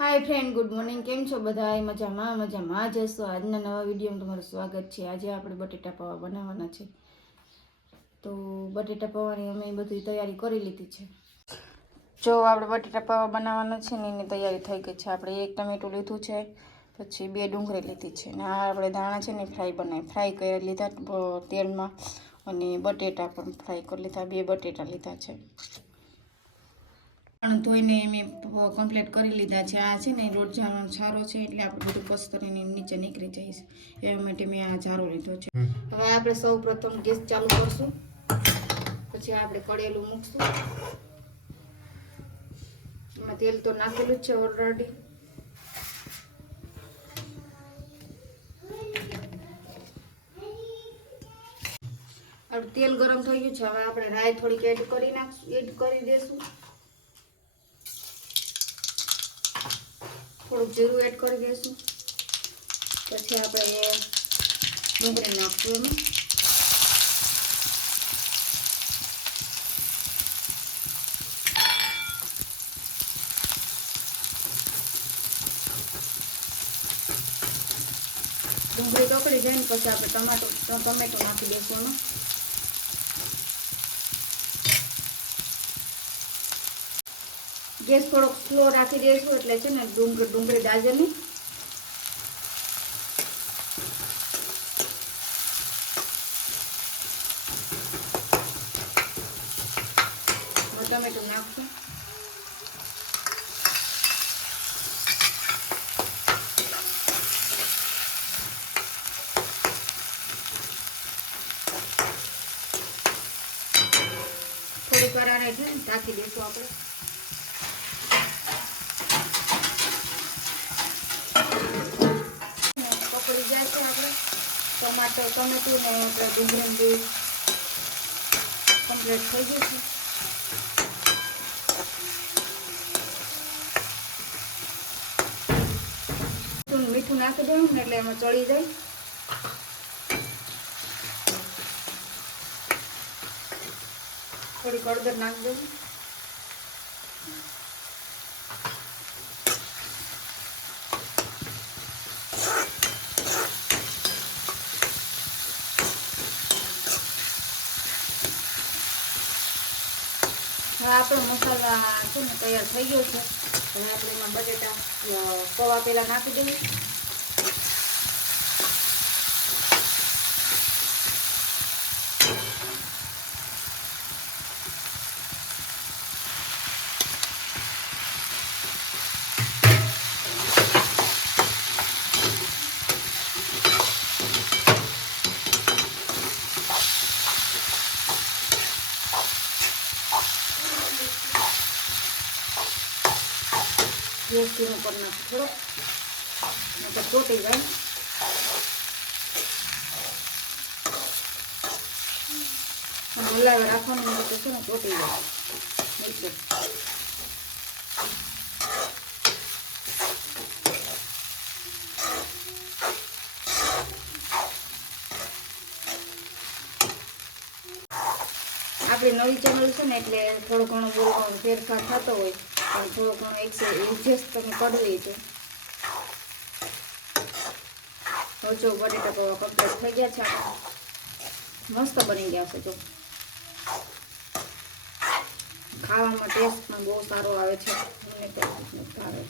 हाय friend, good morning. केम छो बधाय? मजामां जशो। आजना नवा विडियो में तमारुं स्वागत है। आज आपणे बटेटा पौवा बनाववाना छे, तो बटेटा पौवानी अमे बधी तैयारी करी लीधी छे। जो आपणे बटेटा पौवा बनाववाना छे ने एनी तैयारी थई गई छे। आपणे एक टमेटो लीधुं छे, पछी 2 डુંગળી लीधी छे ने आ आपणे दाणा छे ने फ्राई करी लीधा तेलमां, अने बटेटा पण फ्राई करी लीधा। 2 बटेटा लीधा छे, धोईने मैं कम्प्लीट कर लीधा है। आ है रोट झारो छारो है એટલે આપણે બધું કસ્તરીને નીચે નીકળી જાય છે એ માટે મેં આ ઝારો લીધો છે। હવે આપણે સૌ પ્રથમ ગેસ ચાલુ કરશું, પછી આપણે કડેલું મૂકશું। એમાં તેલ તો નાખેલું જ છે ઓલરેડી। अब तेल गरम થઈ ગયું છે। હવે આપણે રાઈ થોડીક એડ કરી દેશું। થોડુંક જીરું એડ કરી દઈશું, પછી આપણે ડુંગળી નાખશું એમાં। ડુંગળી તકડી જાય ને પછી આપણે ટમેટો નાખી દઈશું એમાં। गैस थोड़ो स्लो राखी दईशुं એટલે છે ને ડુંગળી દાજે નહીં। ટમેટું નાખશું, થોડીક વાર આને છે ને ઢાંકી દઈશું આપણે। પકડી જાય છે આપણે ટમેટું ને આપણે ડુંગળી કમ્પ્લીટ થઈ ગયું છે। મીઠું નાખી દેવું ને એટલે એમાં ચડી જાય। થોડી હળદર નાખી દેવું। આપણો મસાલા છે ને તૈયાર થઈ ગયો છે। હવે આપણે એમાં બટેટા પૌવા પહેલાં નાખી દઈએ। गैस धीमो कर नाखो थोड़ो, तो ચોટી જાય। હલાવે રાખવાનું નહીં તો છે ને ચોટી જાય નીચે। આપણી નવી ચેનલ છે ને એટલે થોડો ઘણો બોલવાનો ફેરફાર થતો હોય, પણ થોડો ઘણો એડજસ્ટ તમે કરવી છે। હવે જો બટેટા પૌવા કમ્પ્લીટ થઈ ગયા છે, મસ્ત બની ગયા છે। જો ખાવામાં ટેસ્ટ પણ બહુ સારો આવે છે, મને તો ભાવે।